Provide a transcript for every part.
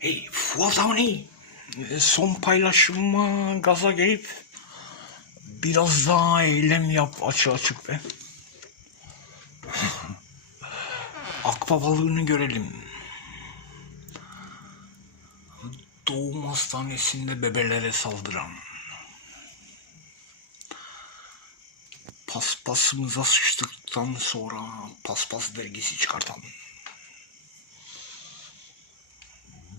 Hey Fuat Avni. Son paylaşıma gaza gelip biraz daha eylem yap açık açık be. Akbabalığını görelim. Doğum hastanesinde bebelere saldıran. Paspasımıza sıçtıktan sonra paspas dergisi çıkartan.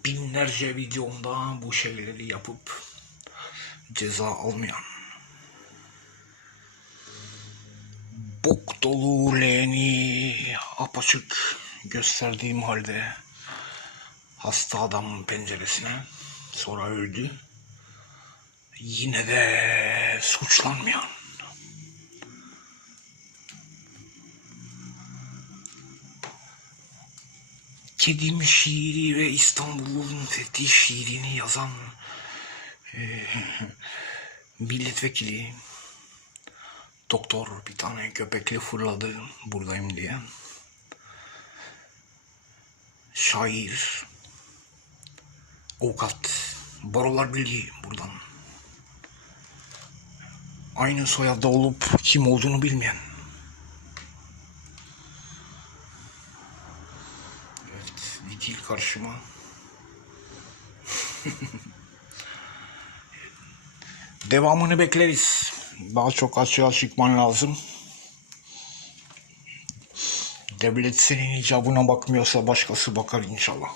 Binlerce videomda bu şeyleri yapıp ceza almayan. Bok dolu leğeni apaçık gösterdiğim halde hasta adamın penceresine sonra öldü. Yine de suçlanmayan. Kedim şiiri ve İstanbul'un fethi şiirini yazan eee, milletvekili doktor bir tane köpekle fırladı buradayım diye. Şair, avukat, Barolar Birliği buradan. Aynı soyadda olup kim olduğunu bilmeyen. Dikil karşıma. Devamını bekleriz. Daha çok açığa çıkman lazım. Devlet senin icabına bakmıyorsa başkası bakar inşallah.